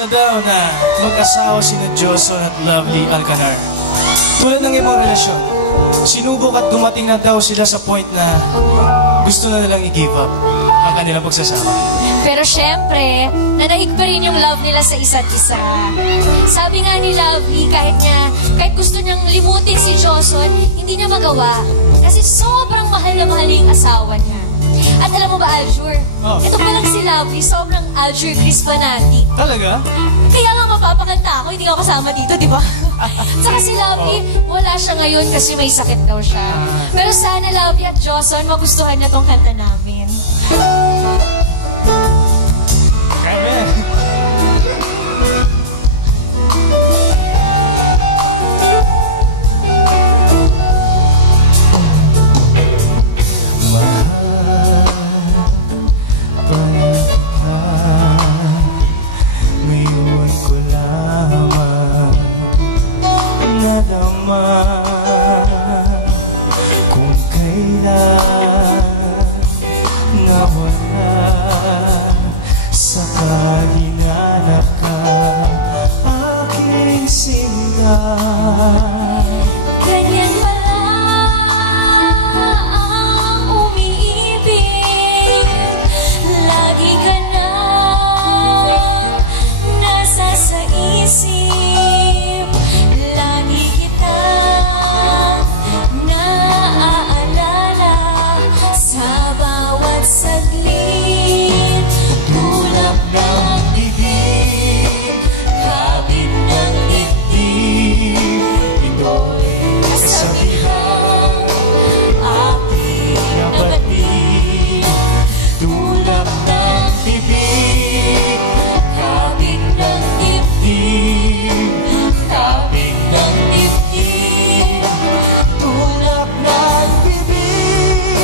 na daw na mag-asawa sina Joson at Lovely Alcanar. Tulad ng ibang relasyon, sinubok at dumating na daw sila sa point na gusto na nilang i-give up ang kanilang pagsasama. Pero syempre, nanahig pa rin yung love nila sa isa't isa. Sabi nga ni Lovely, kahit gusto niyang limutin si Joson, hindi niya magawa. Kasi sobrang mahal na mahal yung asawa niya. At alam mo ba, Aljur? Ito pa lang si Lovely, sobrang Aljur Chris fanatic. Talaga? Kaya nga mapapakanta ako, hindi ako kasama dito, di ba? Saka si Lovely, wala siya ngayon kasi may sakit daw siya. Pero sana Lovely at Joson, magustuhan niya tong kanta namin. Kung kailan nawala sa kahinanap ka, aking sinta. Ganyan pala ang umiibig, lagi ka na nasa sa isip, lagi kita naaalala sa bawat saglit. Tulap ng bibig, kapit ng dibdib, ito'y kasabihan aking nabatid. Tulap ng bibig, kapit ng dibdib, kapit ng dibdib. Tulap ng bibig,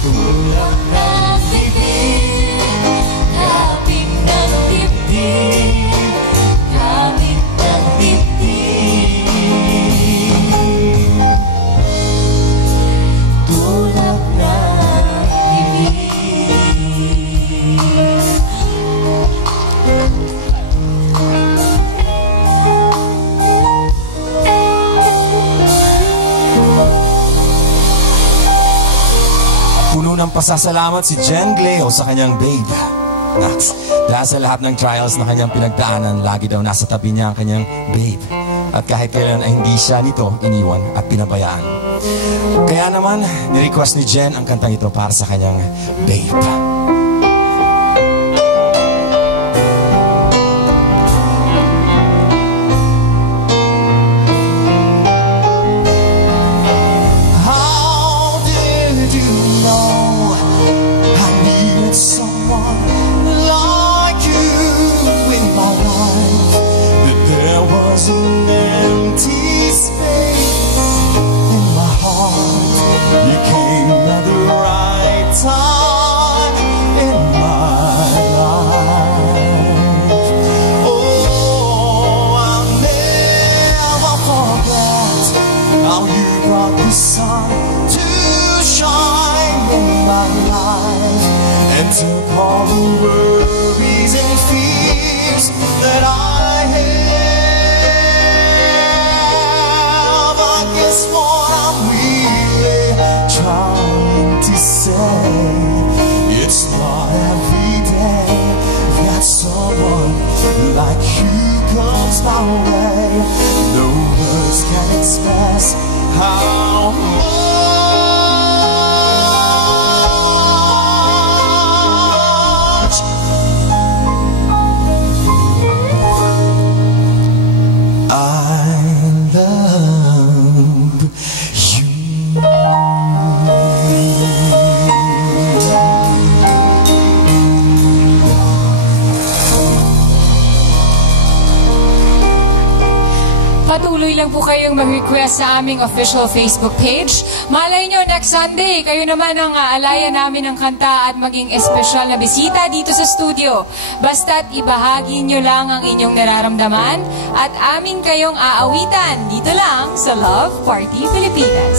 tulap ng bibig, kapit ng dibdib, kapit ng dibdib. Tulap ng Puno ng pasasalamat si Jen Gleo sa kanyang babe. Dahil sa lahat ng trials na kanyang pinagdaanan, lagi daw nasa tabi niya ang kanyang babe. At kahit kailan ay hindi siya nito iniwan at pinabayaan. Kaya naman, nirequest ni Jen ang kantang ito para sa kanyang babe. Someone like you in my life, that there was an empty space in my heart. You came at the right time in my life. Oh, I'll never forget how you brought the sun to shine in my life, and took all the worries and fears that I have. I guess what I'm really trying to say, it's not every day that someone like you comes my way. No words can express how much Patuloy lang po kayong mag-request sa aming official Facebook page. Malay nyo, next Sunday, kayo naman ang aalayan namin ng kanta at maging espesyal na bisita dito sa studio. Basta't ibahagi nyo lang ang inyong nararamdaman at amin kayong aawitan dito lang sa Love Party Pilipinas.